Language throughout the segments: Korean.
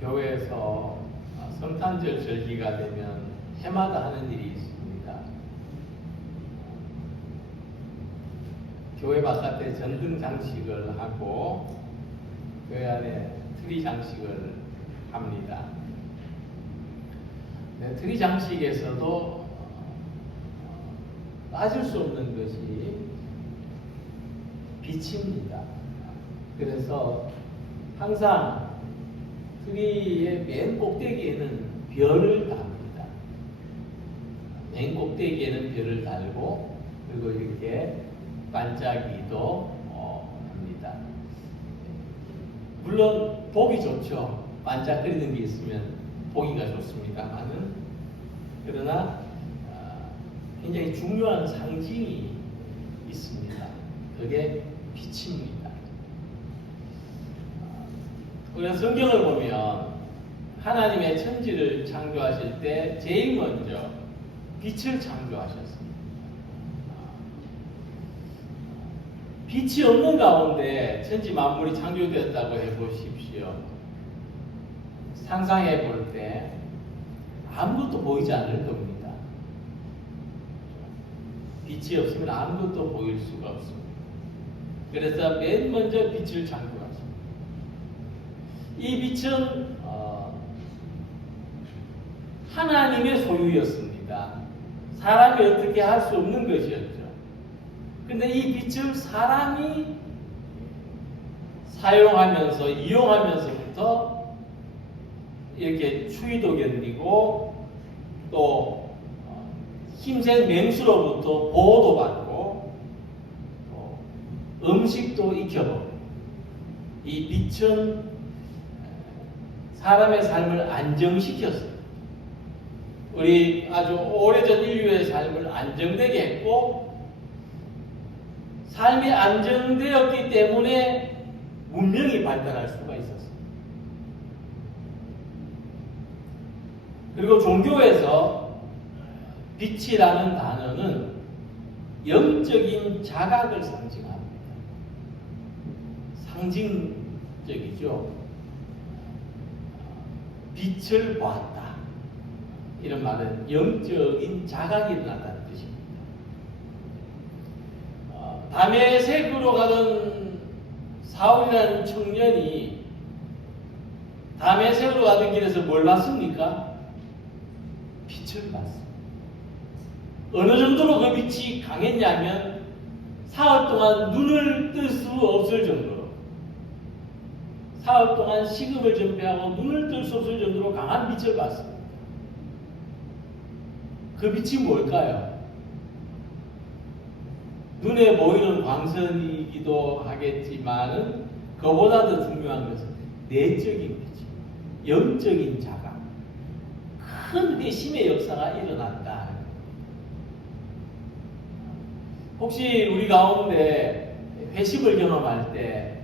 교회에서 성탄절 절기가 되면 해마다 하는 일이 있습니다. 교회 바깥에 전등 장식을 하고 교회 안에 트리 장식을 합니다. 네, 트리 장식에서도 빠질 수 없는 것이 빛입니다. 그래서 항상 트리의 맨 꼭대기에는 별을 답니다. 맨 꼭대기에는 별을 달고 그리고 이렇게 반짝이도 합니다. 물론 보기 좋죠. 반짝거리는 게 있으면 보기가 좋습니다만은 그러나 굉장히 중요한 상징이 있습니다. 그게 빛입니다. 우리가 성경을 보면 하나님의 천지를 창조하실 때 제일 먼저 빛을 창조하셨습니다. 빛이 없는 가운데 천지 만물이 창조되었다고 해보십시오. 상상해 볼 때 아무것도 보이지 않을 겁니다. 빛이 없으면 아무것도 보일 수가 없습니다. 그래서 맨 먼저 빛을 창조하십니다. 이 빛은 하나님의 소유였습니다. 사람이 어떻게 할 수 없는 것이었죠. 근데 이 빛을 사람이 사용하면서 이용하면서부터 이렇게 추위도 견디고 또 힘센 맹수로부터 보호도 받고 음식도 익혀보고 이 빛은 사람의 삶을 안정시켰어요. 우리 아주 오래전 인류의 삶을 안정되게 했고 삶이 안정되었기 때문에 문명이 발달할 수가 있었어요. 그리고 종교에서 빛이라는 단어는 영적인 자각을 상징합니다. 상징적이죠. 빛을 보았다. 이런 말은 영적인 자각이 일어났다는 뜻입니다. 다메섹으로 가던 사울이라는 청년이 다메섹으로 가던 길에서 뭘 봤습니까? 빛을 봤습니다. 어느 정도로 그 빛이 강했냐면 사흘 동안 눈을 뜰 수 없을 정도로 사흘 동안 식음을 전폐하고 눈을 뜰 수 없을 정도로 강한 빛을 봤습니다. 그 빛이 뭘까요? 눈에 보이는 광선이기도 하겠지만은 그보다 더 중요한 것은 내적인 빛이, 영적인 자각, 큰 회심의 역사가 일어났다. 혹시 우리 가운데 회심을 경험할 때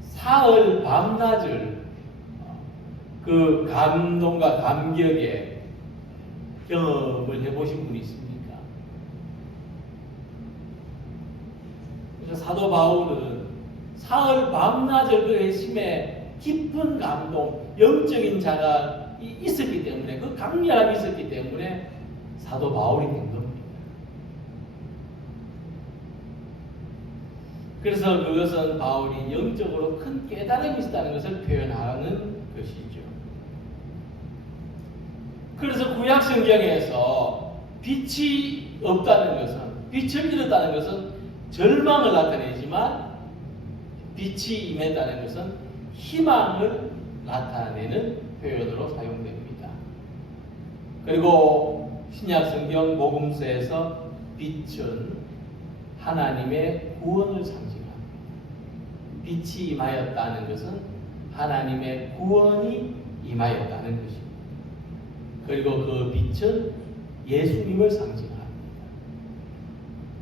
사흘 밤낮을 그 감동과 감격에 경험을 해보신 분이 있습니까? 그래서 사도 바울은 사흘 밤낮을 그 회심에 깊은 감동, 영적인 자각이 있었기 때문에 그 강렬함이 있었기 때문에 사도 바울이 된 겁니다. 그래서 그것은 바울이 영적으로 큰 깨달음이 있었다는 것을 표현하는 것이죠. 그래서 구약 성경에서 빛이 없다는 것은, 빛을 잃었다는 것은 절망을 나타내지만 빛이 임했다는 것은 희망을 나타내는 표현으로 사용됩니다. 그리고 신약 성경 복음서에서 빛은 하나님의 구원을 상징합니다. 빛이 임하였다는 것은 하나님의 구원이 임하였다는 것입니다. 그리고 그 빛은 예수님을 상징합니다.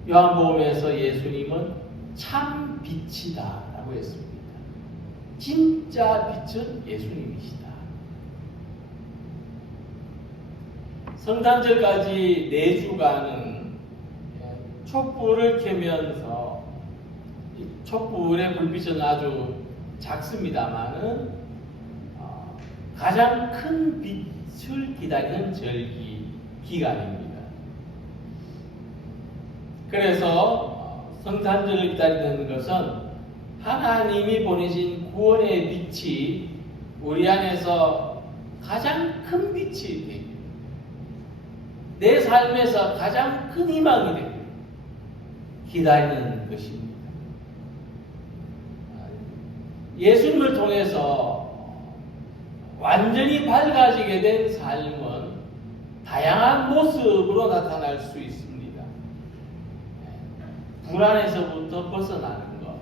요한복음에서 예수님은 참 빛이다 라고 했습니다. 진짜 빛은 예수님이시다. 성탄절까지 4주간은 촛불을 켜면서 촛불의 불빛은 아주 작습니다만은 가장 큰 빛을 기다리는 기간입니다. 그래서 성탄절을 기다리는 것은 하나님이 보내신 구원의 빛이 우리 안에서 가장 큰 빛이 되고 내 삶에서 가장 큰 희망이 되고 기다리는 것입니다. 예수님을 통해서 완전히 밝아지게 된 삶은 다양한 모습으로 나타날 수 있습니다. 불안에서부터 벗어나는 것,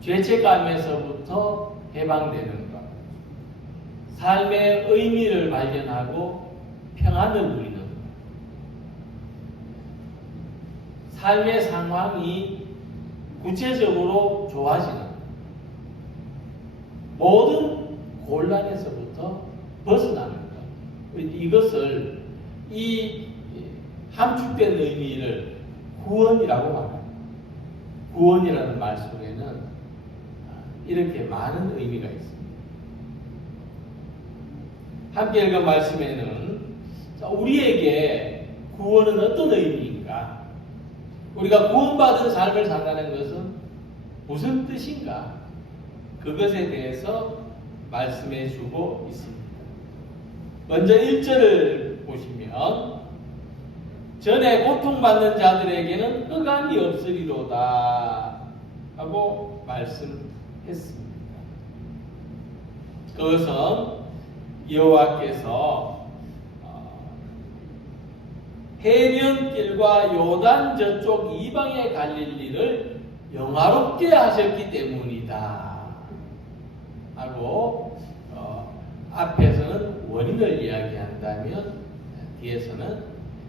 죄책감에서부터 해방되는 것, 삶의 의미를 발견하고 평안을 누리는 것, 삶의 상황이 구체적으로 좋아지는 것, 모든 곤란에서부터 벗어나는 것. 이것을 이 함축된 의미를 구원이라고 말합니다. 구원이라는 말 속에는 이렇게 많은 의미가 있습니다. 함께 읽은 말씀에는 우리에게 구원은 어떤 의미인가? 우리가 구원받은 삶을 산다는 것은 무슨 뜻인가? 그것에 대해서 말씀해 주고 있습니다. 먼저 1절을 보시면 전에 고통받는 자들에게는 흑암이 없으리로다 하고 말씀했습니다. 그것은 여호와께서 해변길과 요단 저쪽 이방의 갈릴리를 영화롭게 하셨기 때문이다 하고 앞에서는 원인을 이야기한다면 뒤에서는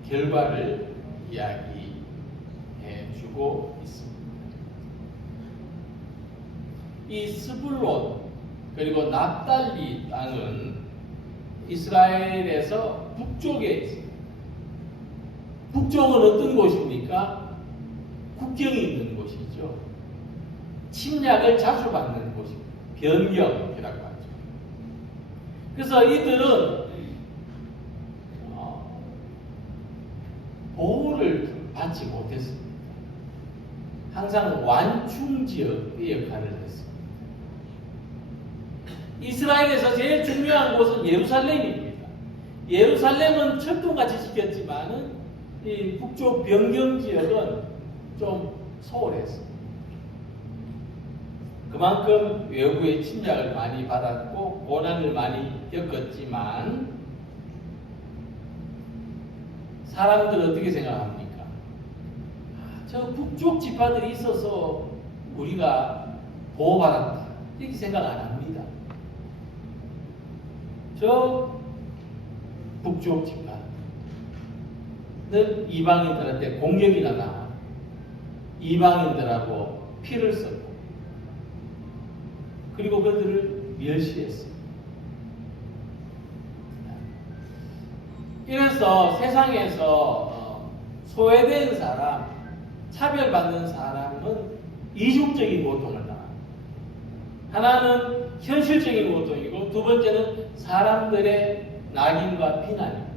결과를 이야기해 주고 있습니다. 이 스불론 그리고 납달리 땅은 이스라엘에서 북쪽에 있습니다. 북쪽은 어떤 곳입니까? 국경이 있는 곳이죠. 침략을 자주 받는 곳입니다. 변경이라고 하죠. 그래서 이들은 보호를 받지 못했습니다. 항상 완충 지역의 역할을 했습니다. 이스라엘에서 제일 중요한 곳은 예루살렘입니다. 예루살렘은 철통같이 지켰지만은 이 북쪽 변경 지역은 좀 소홀했습니다. 그만큼 외부의 침략을 많이 받았고 고난을 많이 겪었지만 사람들은 어떻게 생각합니까? 저 북쪽 지파들이 있어서 우리가 보호받았다 이렇게 생각 안 합니다. 저 북쪽 지파는 이방인들한테 공격이 나가 이방인들하고 피를 썼고 그리고 그들을 멸시했습니다. 이래서 세상에서 소외된 사람, 차별받는 사람은 이중적인 고통을 당합니다. 하나는 현실적인 고통이고 두 번째는 사람들의 낙인과 비난입니다.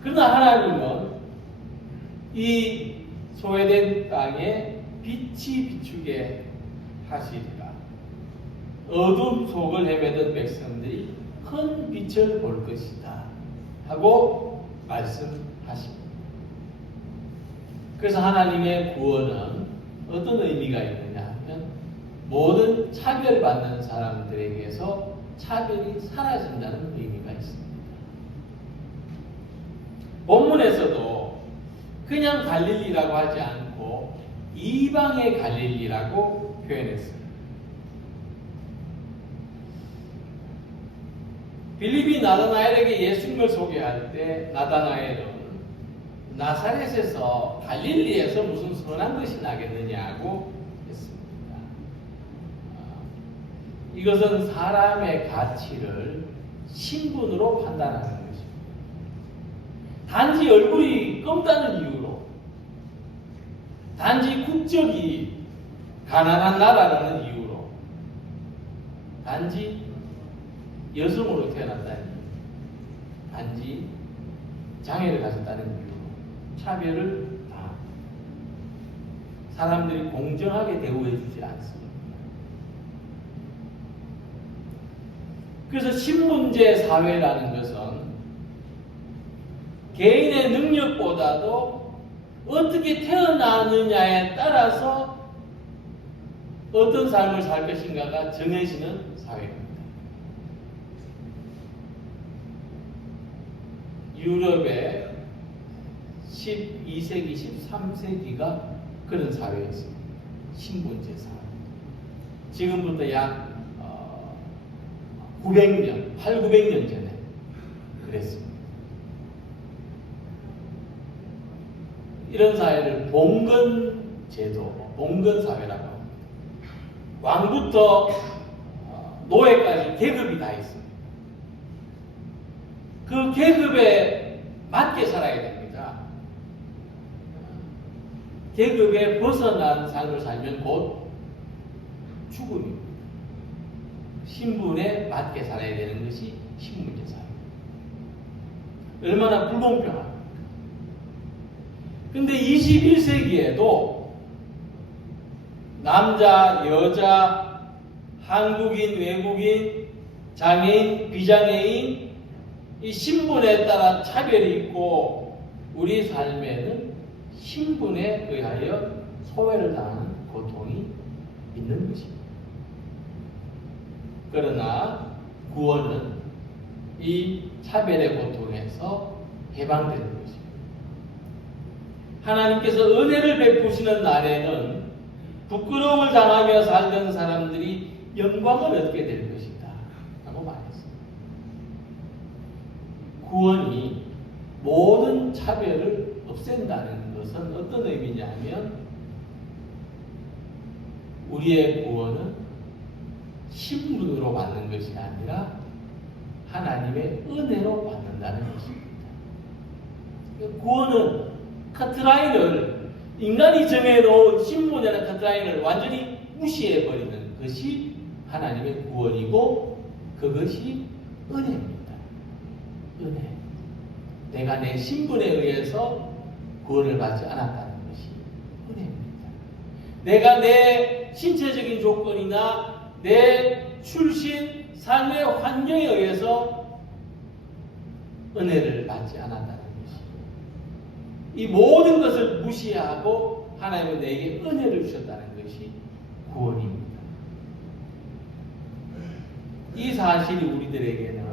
그러나 하나님은 이 소외된 땅에 빛이 비추게 하시리라. 어둠 속을 헤매던 백성들이 큰 빛을 볼 것이다 하고 말씀하십니다. 그래서 하나님의 구원은 어떤 의미가 있느냐 하면 모든 차별받는 사람들에게서 차별이 사라진다는 의미가 있습니다. 본문에서도 그냥 갈릴리라고 하지 않고 이방의 갈릴리라고 표현했어요. 빌립이 나다나엘에게 예수님을 소개할 때 나다나엘은 나사렛에서 갈릴리에서 무슨 선한 것이 나겠느냐고 했습니다. 이것은 사람의 가치를 신분으로 판단하는 것입니다. 단지 얼굴이 검다는 이유로, 단지 국적이 가난한 나라라는 이유로, 단지 여성으로 태어났다는 이유, 단지 장애를 가졌다는 이유로 차별을 당합니다. 사람들이 공정하게 대우해 주지 않습니다. 그래서 신분제 사회라는 것은 개인의 능력보다도 어떻게 태어나느냐에 따라서 어떤 삶을 살 것인가가 정해지는 사회입니다. 유럽의 12세기, 13세기가 그런 사회였습니다. 신분제 사회. 지금부터 약 900년, 800~900년 전에 그랬습니다. 이런 사회를 봉건 제도, 봉건 사회라고 합니다. 왕부터 노예까지 계급이 다 있습니다. 그 계급에 맞게 살아야 됩니다. 계급에 벗어난 삶을 살면 곧 죽음입니다. 신분에 맞게 살아야 되는 것이 신분제 사회. 얼마나 불공평합니까? 근데 21세기에도 남자, 여자, 한국인, 외국인, 장애인, 비장애인, 이 신분에 따라 차별이 있고 우리 삶에는 신분에 의하여 소외를 당하는 고통이 있는 것입니다. 그러나 구원은 이 차별의 고통에서 해방되는 것입니다. 하나님께서 은혜를 베푸시는 날에는 부끄러움을 당하며 살던 사람들이 영광을 얻게 될 것이다 라고 말했습니다. 구원이 모든 차별을 없앤다는 것은 어떤 의미냐면 우리의 구원은 신분으로 받는 것이 아니라 하나님의 은혜로 받는다는 것입니다. 구원은 커트라인을, 인간이 정해놓은 신분이나 커트라인을 완전히 무시해버리는 것이 하나님의 구원이고 그것이 은혜입니다. 은혜. 내가 내 신분에 의해서 구원을 받지 않았다는 것이 은혜입니다. 내가 내 신체적인 조건이나 내 출신, 삶의 환경에 의해서 은혜를 받지 않았다는 것이, 이 모든 것을 무시하고 하나님은 내게 은혜를 주셨다는 것이 구원입니다. 이 사실이 우리들에게는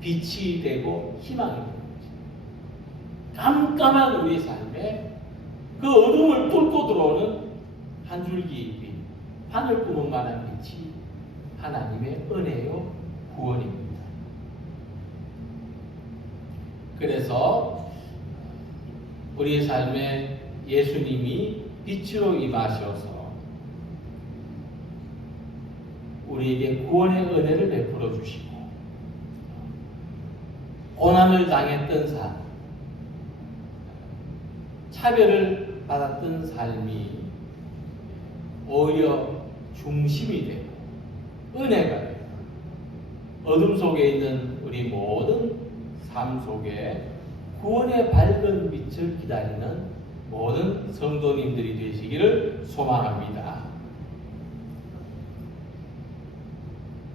빛이 되고 희망이 되는 거죠. 깜깜한 우리 삶에 그 어둠을 뚫고 들어오는 한 줄기 빛, 하늘구멍만한 빛이 하나님의 은혜요 구원입니다. 그래서 우리의 삶에 예수님이 빛으로 임하셔서 우리에게 구원의 은혜를 베풀어 주시고 고난을 당했던 삶, 차별을 받았던 삶이 오히려 중심이 되고 은혜가 되고 어둠 속에 있는 우리 모든 삶 속에 구원의 밝은 빛을 기다리는 모든 성도님들이 되시기를 소망합니다.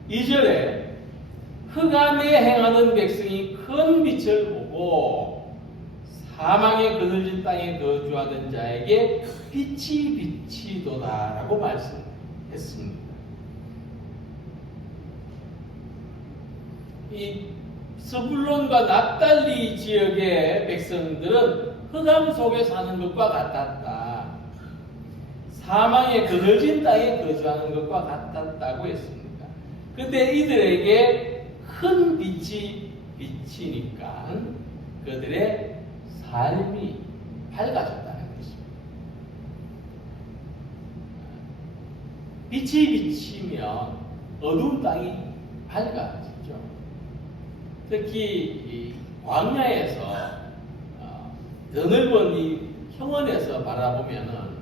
2절에 흑암에 행하는 백성이 큰 빛을 보고 사망의 그늘진 땅에 거주하던 자에게 빛이 비치도다 라고 말씀했습니다. 이 스불론과 납달리 지역의 백성들은 흑암 속에 사는 것과 같았다. 사망의 그늘진 땅에 거주하는 것과 같았다고 했습니다. 그런데 이들에게 큰 빛이 비치니까 그들의 삶이 밝아졌다는 것입니다. 빛이 비치면 어두운 땅이 밝아지죠. 특히 이 광야에서 더 넓은 이 평원에서 바라보면은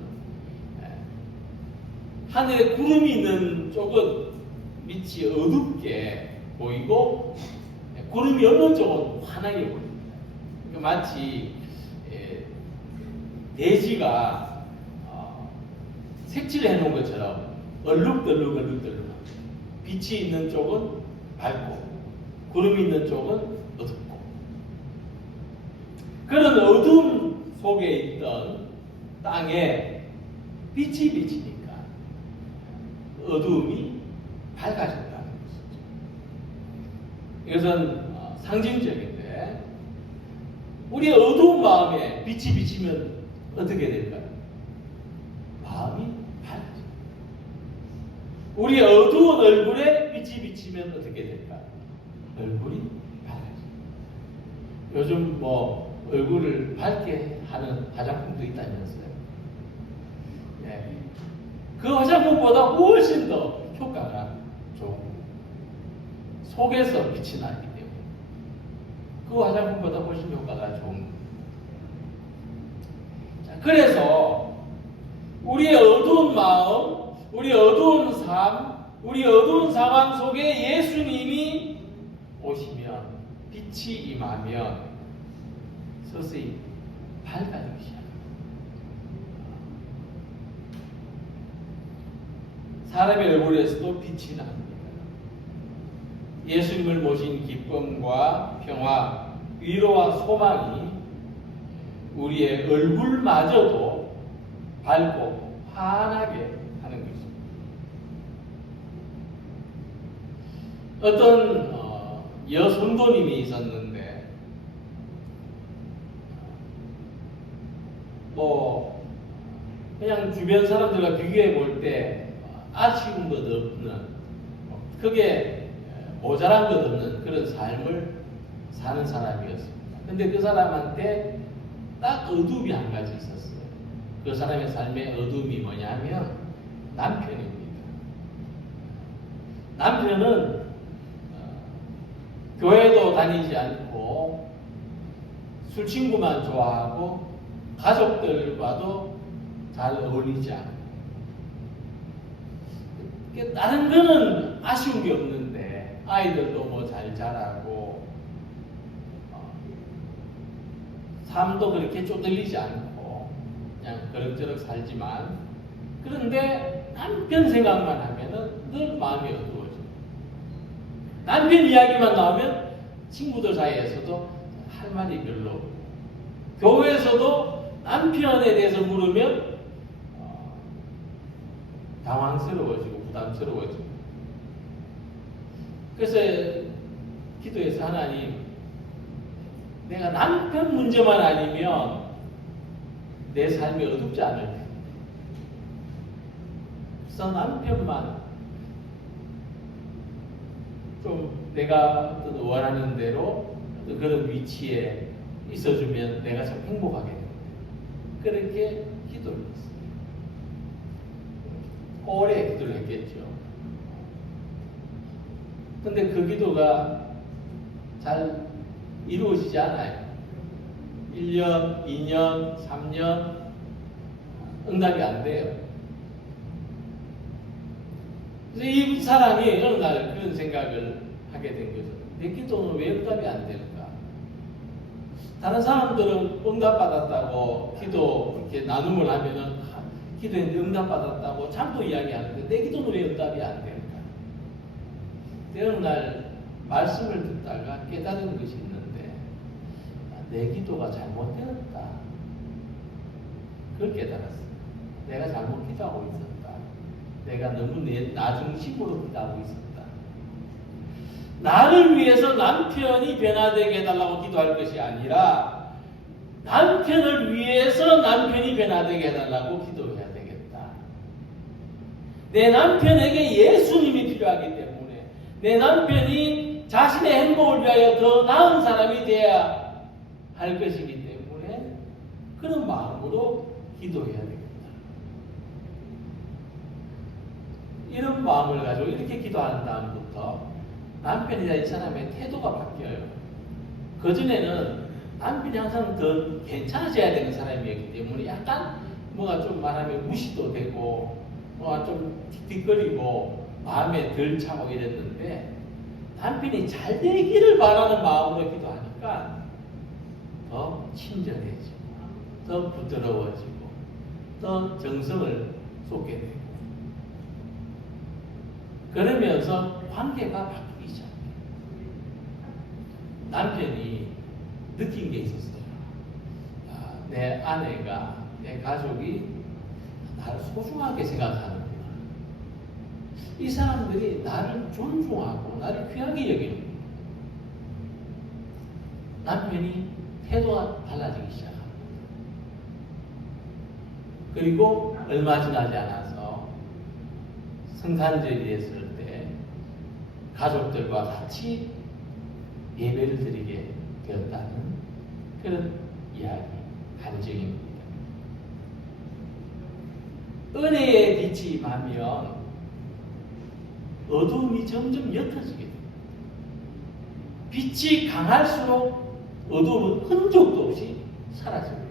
하늘에 구름이 있는 쪽은 빛이 어둡게 보이고 구름이 없는 쪽은 환하게 보입니다. 그러니까 마치 대지가 색칠을 해놓은 것처럼 얼룩덜룩 빛이 있는 쪽은 밝고 구름이 있는 쪽은 어둡고, 그런 어둠 속에 있던 땅에 빛이 비치니까 어두움이 밝아졌다는 것이죠. 이것은 상징적인데, 우리의 어두운 마음에 빛이 비치면 어떻게 될까요? 마음이 밝아져요. 우리의 어두운 얼굴에 빛이 비치면 어떻게 될까요? 얼굴이 밝아져요. 요즘 얼굴을 밝게 하는 화장품도 있다면서요. 네. 그 화장품보다 훨씬 더 효과가 좋은 거예요. 속에서 빛이 나기 때문에 그 화장품보다 훨씬 효과가 좋은 거예요. 자, 그래서 우리의 어두운 마음, 우리 어두운 삶, 우리 어두운 상황 속에 예수님이 오시면, 빛이 임하면 서서히 밝아지기 시작합니다. 사람의 얼굴에서도 빛이 납니다. 예수님을 모신 기쁨과 평화, 위로와 소망이 우리의 얼굴마저도 밝고 환하게 하는 것입니다. 어떤 여성도님이 있었는데, 그냥 주변 사람들과 비교해 볼 때 아쉬운 것 없는, 크게 모자란 것 없는 그런 삶을 사는 사람이었습니다. 근데 그 사람한테 딱 어둠이 한 가지 있었어요. 그 사람의 삶의 어둠이 뭐냐면 남편입니다. 남편은 교회도 다니지 않고 술 친구만 좋아하고 가족들과도 잘 어울리지 않고, 다른 거는 아쉬운 게 없는데 아이들도 잘 자라고 삶도 그렇게 쪼들리지 않고 그냥 그럭저럭 살지만, 그런데 남편 생각만 하면은 늘 마음이 어두워져. 남편 이야기만 나오면 친구들 사이에서도 할 말이 별로 없고, 교회에서도 남편에 대해서 물으면 당황스러워지고 부담스러워지고. 그래서 기도해서, 하나님, 내가 남편 문제만 아니면 내 삶이 어둡지 않을 텐데, 그래서 남편만 좀 내가 어떤 원하는 대로 어떤 그런 위치에 있어주면 내가 참 행복하게 됩니다. 그렇게 기도를 했어요. 오래 기도를 했겠죠. 근데 그 기도가 잘 이루어지지 않아요. 1년, 2년, 3년 응답이 안 돼요. 그래서 이 사람이 어느 날 그런 생각을 하게 된 거죠. 내 기도는 왜 응답이 안 될까? 다른 사람들은 응답받았다고 기도 이렇게 나눔을 하면은 기도했는데 응답받았다고 잠도 이야기하는데 내 기도는 왜 응답이 안 될까? 어느 날 말씀을 듣다가 깨달은 것이 있는데, 내 기도가 잘못되었다. 그걸 깨달았어요. 내가 잘못 기도하고 있었다. 내가 너무 나 중심으로 기도하고 있었다. 나를 위해서 남편이 변화되게 해달라고 기도할 것이 아니라 남편을 위해서 남편이 변화되게 해달라고 기도해야 되겠다. 내 남편에게 예수님이 필요하기 때문에, 내 남편이 자신의 행복을 위하여 더 나은 사람이 되어야 할 것이기 때문에 그런 마음으로 기도해야 되겠다. 이런 마음을 가지고 이렇게 기도한 다음부터 남편이나 이 사람의 태도가 바뀌어요. 그전에는 남편이 항상 더 괜찮아져야 되는 사람이었기 때문에 약간 뭐가 좀 말하면 무시도 되고 좀 틱틱거리고 마음에 덜 차고 이랬는데 남편이 잘 되기를 바라는 마음으로 기도하니까 더 친절해지고 더 부드러워지고 더 정성을 쏟게 되고 그러면서 관계가 바뀌기 시작해요. 남편이 느낀 게 있었어요. 내 아내가, 내 가족이 나를 소중하게 생각하는구나. 이 사람들이 나를 존중하고 나를 귀하게 여기는구나. 남편이 태도가 달라지기 시작합니다. 그리고 얼마 지나지 않아서 성탄절이 됐을 때 가족들과 같이 예배를 드리게 되었다는 그런 이야기, 간증입니다. 은혜의 빛이 임하면 어두움이 점점 옅어지게 됩니다. 빛이 강할수록 어두움은 흔적도 없이 사라집니다.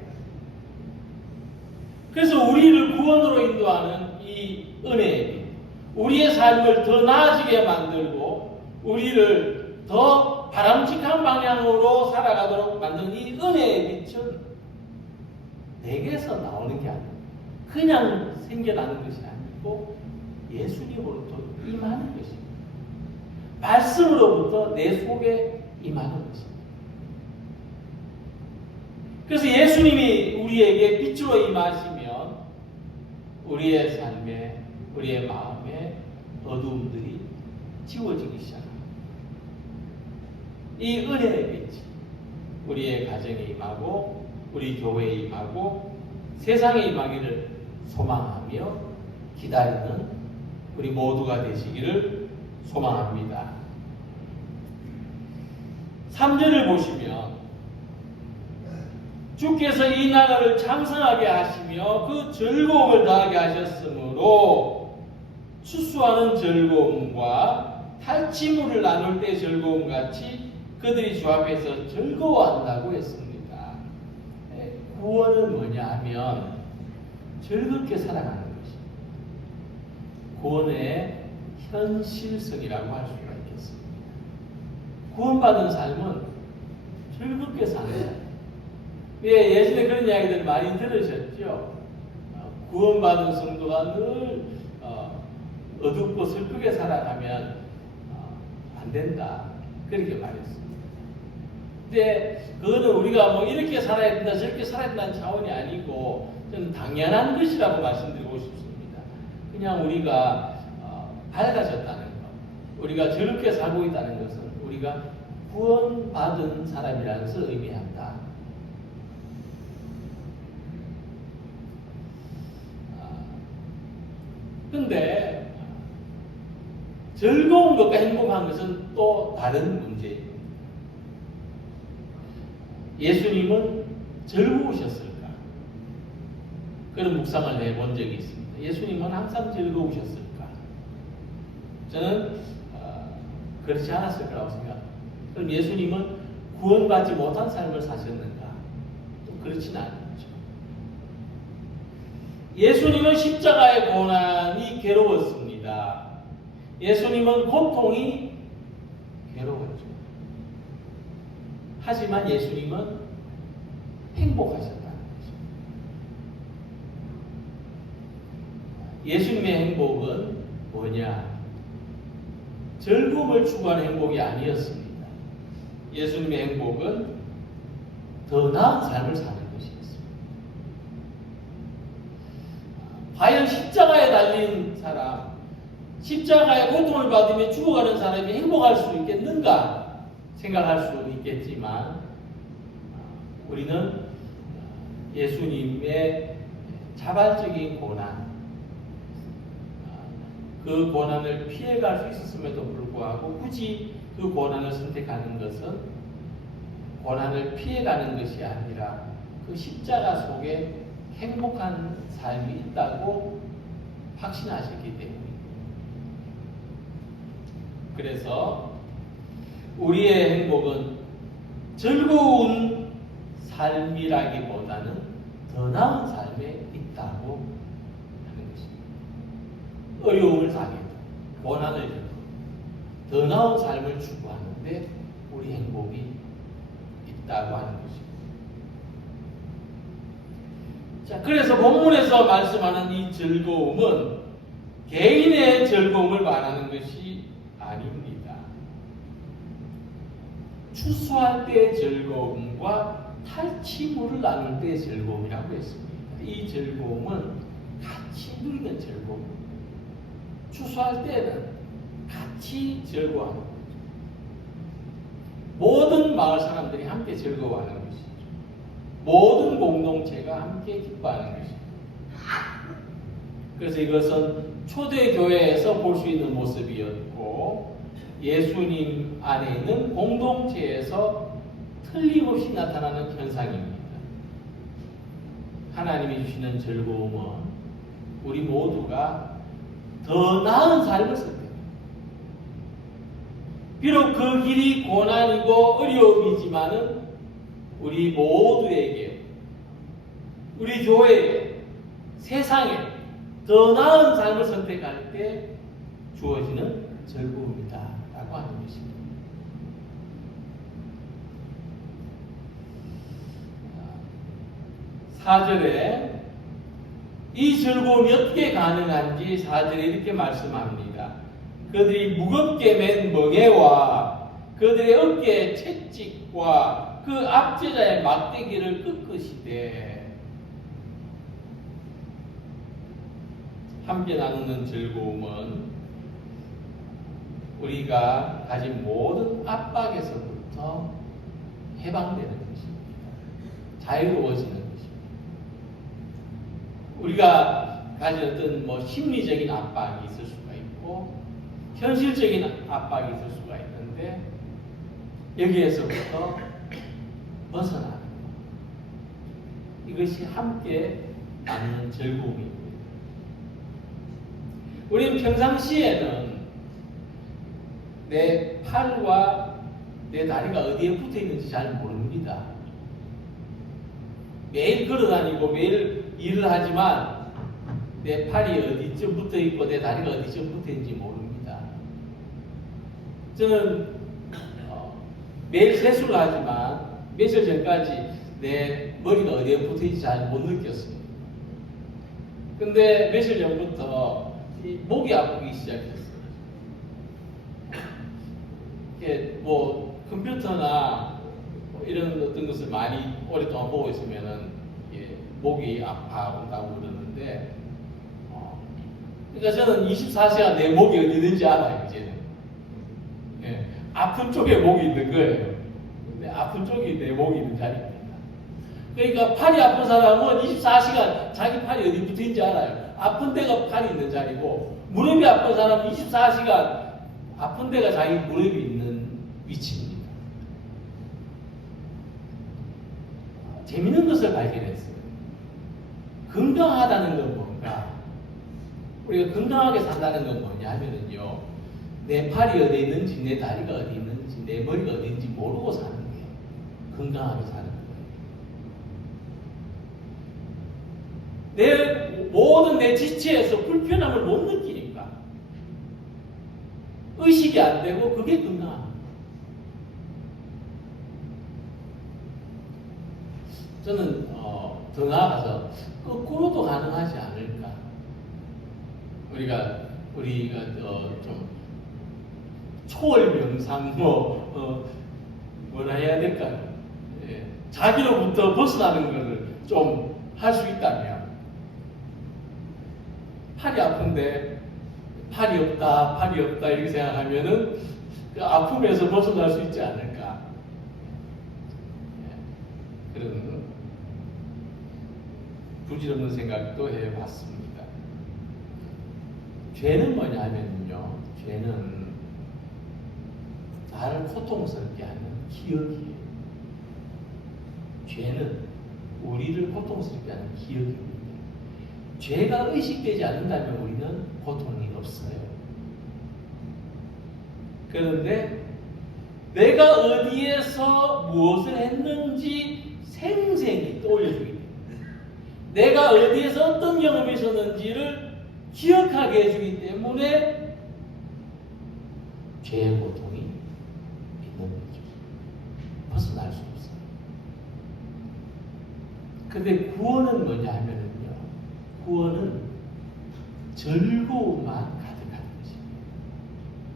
그래서 우리를 구원으로 인도하는 이 은혜의 빛, 우리의 삶을 더 나아지게 만들고 우리를 더 바람직한 방향으로 살아가도록 만드는 이 은혜의 빛은 내게서 나오는 게 아니고 그냥 생겨나는 것이 아니고 예수님으로부터 임하는 것입니다. 말씀으로부터 내 속에 임하는 것입니다. 그래서 예수님이 우리에게 빛으로 임하시면 우리의 삶에, 우리의 마음에 어두움들이 지워지기 시작합니다. 이 은혜의 빛이 우리의 가정에 임하고 우리 교회에 임하고 세상에 임하기를 소망하며 기다리는 우리 모두가 되시기를 소망합니다. 3절을 보시면 주께서 이 나라를 장성하게 하시며 그 즐거움을 더하게 하셨으므로 추수하는 즐거움과 탈취물을 나눌 때 즐거움 같이 그들이 주 앞에서 즐거워한다고 했습니다. 구원은 뭐냐 하면 즐겁게 살아가는 것입니다. 구원의 현실성이라고 할 수가 있겠습니다. 구원받은 삶은 즐겁게 사는 삶. 예전에 그런 이야기들을 많이 들으셨죠? 구원받은 성도가 늘 어둡고 슬프게 살아가면 안 된다. 그렇게 말했습니다. 근데 그거는 우리가 뭐 이렇게 살아야 된다, 저렇게 살아야 된다는 차원이 아니고 저는 당연한 것이라고 말씀드리고 싶습니다. 그냥 우리가 밝아졌다는 것, 우리가 저렇게 살고 있다는 것은 우리가 구원받은 사람이라는 것을 의미한다. 근데 즐거운 것과 행복한 것은 또 다른 문제입니다. 예수님은 즐거우셨을까? 그런 묵상을 해본 적이 있습니다. 예수님은 항상 즐거우셨을까? 저는 그렇지 않았을 거라고 생각합니다. 그럼 예수님은 구원받지 못한 삶을 사셨는가? 또 그렇지는 않죠. 예수님은 십자가의 고난이 괴로웠습니다. 예수님은 고통이 괴로웠죠. 하지만 예수님은 행복하셨다는 거죠. 예수님의 행복은 뭐냐? 즐거움을 추구하는 행복이 아니었습니다. 예수님의 행복은 더 나은 삶을 사는 것이었습니다. 과연 십자가에 달린 사람, 십자가의 고통을 받으며 죽어가는 사람이 행복할 수 있겠는가 생각할 수 있겠지만 우리는 예수님의 자발적인 고난, 그 고난을 피해갈 수 있었음에도 불구하고 굳이 그 고난을 선택하는 것은 고난을 피해가는 것이 아니라 그 십자가 속에 행복한 삶이 있다고 확신하셨기 때문입니다. 그래서 우리의 행복은 즐거운 삶이라기보다는 더 나은 삶에 있다고 하는 것입니다. 어려움을 당해도 고난을 겪고 더 나은 삶을 추구하는데 우리 행복이 있다고 하는 것입니다. 자, 그래서 본문에서 말씀하는 이 즐거움은 개인의 즐거움을 말하는 것이 아닙니다. 추수할 때의 즐거움과 탈취물을 나눌 때의 즐거움이라고 했습니다. 이 즐거움은 같이 누리는 즐거움. 추수할 때는 같이 즐거워하는 거죠. 모든 마을 사람들이 함께 즐거워하는 것이죠. 모든 공동체가 함께 기뻐하는 것입니다. 그래서 이것은 초대교회에서 볼 수 있는 모습이었고 예수님 안에 있는 공동체에서 틀림없이 나타나는 현상입니다. 하나님이 주시는 즐거움은 우리 모두가 더 나은 삶을 선택합니다. 비록 그 길이 고난이고 어려움이지만은 우리 모두에게, 우리 교회에, 세상에 더 나은 삶을 선택할 때 주어지는 즐거움이다 라고 하는 것입니다. 4절에 이 즐거움이 어떻게 가능한지 4절에 이렇게 말씀합니다. 그들이 무겁게 맨 멍에와 그들의 어깨의 채찍과 그 압제자의 막대기를 꺾으시되. 함께 나누는 즐거움은 우리가 가진 모든 압박에서부터 해방되는 것입니다. 자유로워지는 것입니다. 우리가 가진 어떤 심리적인 압박이 있을 수가 있고 현실적인 압박이 있을 수가 있는데 여기에서부터 벗어나는 것. 이것이 함께 나누는 즐거움입니다. 우리는 평상시에는 내 팔과 내 다리가 어디에 붙어 있는지 잘 모릅니다. 매일 걸어다니고 매일 일을 하지만 내 팔이 어디쯤 붙어 있고 내 다리가 어디쯤 붙어 있는지 모릅니다. 저는 매일 세수를 하지만 며칠 전까지 내 머리가 어디에 붙어 있는지 잘 못 느꼈습니다. 근데 며칠 전부터 목이 아프기 시작했어요. 이렇게 컴퓨터나 이런 어떤 것을 많이 오랫동안 보고 있으면은 목이 아파온다고 그러는데, 그러니까 저는 24시간 내 목이 어디 있는지 알아요, 이제는. 아픈 쪽에 목이 있는 거예요. 근데 아픈 쪽이 내 목이 있는 자리입니다. 그러니까 팔이 아픈 사람은 24시간 자기 팔이 어디 붙어 있는지 알아요. 아픈 데가 팔이 있는 자리고, 무릎이 아픈 사람은 24시간 아픈 데가 자기 무릎이 있는 위치입니다. 재밌는 것을 발견했어요. 건강하다는 건 뭔가? 우리가 건강하게 산다는 건 뭐냐 하면은요, 내 팔이 어디 있는지, 내 다리가 어디 있는지, 내 머리가 어디 있는지 모르고 사는 거예요. 건강하게 사는 거예요. 모든 내 지체에서 불편함을 못 느끼니까 의식이 안 되고 그게 건강합니다. 저는 더 나아가서 거꾸로도 가능하지 않을까. 우리가 좀 초월 명상 뭐라 해야 될까요? 자기로부터 벗어나는 것을 좀 할 수 있다면, 팔이 아픈데 팔이 없다 이렇게 생각하면은 그 아픔에서 벗어날 수 있지 않을까. 그런 부질없는 생각도 해봤습니다. 죄는 뭐냐 하면요, 죄는 나를 고통스럽게 하는 기억이에요. 죄는 우리를 고통스럽게 하는 기억입니다. 죄가 의식되지 않는다면 우리는 고통이 없어요. 그런데 내가 어디에서 무엇을 했는지 생생히 떠올려주기 때문에, 내가 어디에서 어떤 경험이 있었는지를 기억하게 해주기 때문에 죄의 고통이 있는 거죠. 벗어날 수 없어요. 근데 구원은 뭐냐 하면은요, 구원은 즐거움만 가득한 것입니다.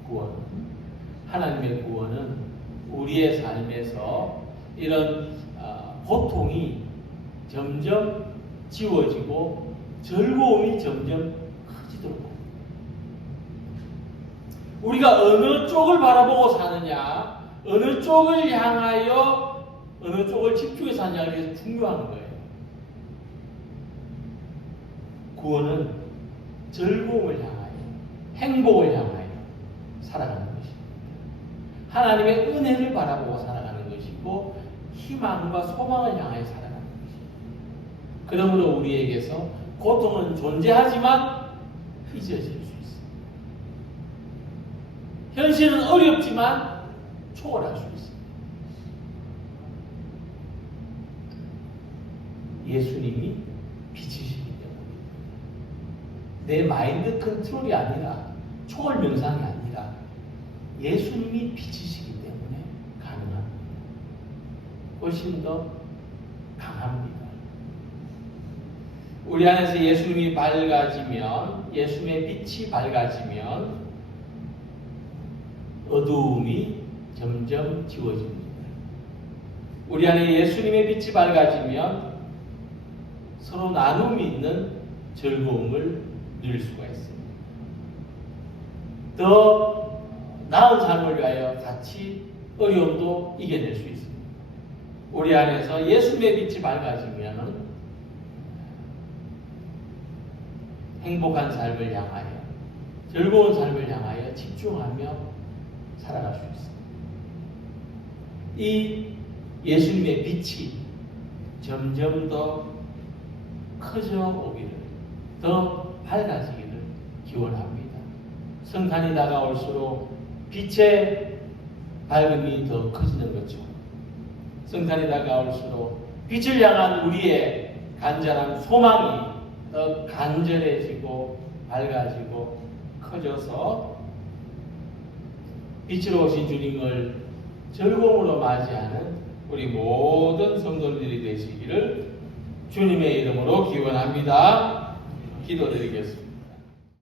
구원은, 하나님의 구원은 우리의 삶에서 이런 고통이 점점 지워지고 즐거움이 점점 커지도록 합니다. 우리가 어느 쪽을 바라보고 사느냐, 어느 쪽을 향하여 어느 쪽을 집중해서 하느냐가 되게 중요한 거예요. 구원은 즐거움을 향하여, 행복을 향하여 살아가는 것입니다. 하나님의 은혜를 바라보고 살아가는 것이고 희망과 소망을 향하여 살아가는 것입니다. 그러므로 우리에게서 고통은 존재하지만 잊어질 수 있습니다. 현실은 어렵지만 초월할 수 있습니다. 예수님이 빛이시기 때문입니다. 내 마인드 컨트롤이 아니라, 초월 명상이 아니라 예수님이 빛이시기 때문에 가능합니다. 훨씬 더 강합니다. 우리 안에서 예수님이 밝아지면, 예수님의 빛이 밝아지면 어두움이 점점 지워집니다. 우리 안에 예수님의 빛이 밝아지면 서로 나눔이 있는 즐거움을 누릴 수가 있습니다. 더 나은 삶을 위하여 같이 어려움도 이겨낼 수 있습니다. 우리 안에서 예수님의 빛이 밝아지면 행복한 삶을 향하여, 즐거운 삶을 향하여 집중하며 살아갈 수 있습니다. 이 예수님의 빛이 점점 더 커져 오기를, 더 밝아지기를 기원합니다. 성탄이 다가올수록 빛의 밝음이 더 커지는 거죠. 성탄이 다가올수록 빛을 향한 우리의 간절한 소망이 더 간절해지고 밝아지고 커져서 빛으로 오신 주님을 즐거움으로 맞이하는 우리 모든 성도들이 되시기를 주님의 이름으로 기원합니다. 기도드리겠습니다.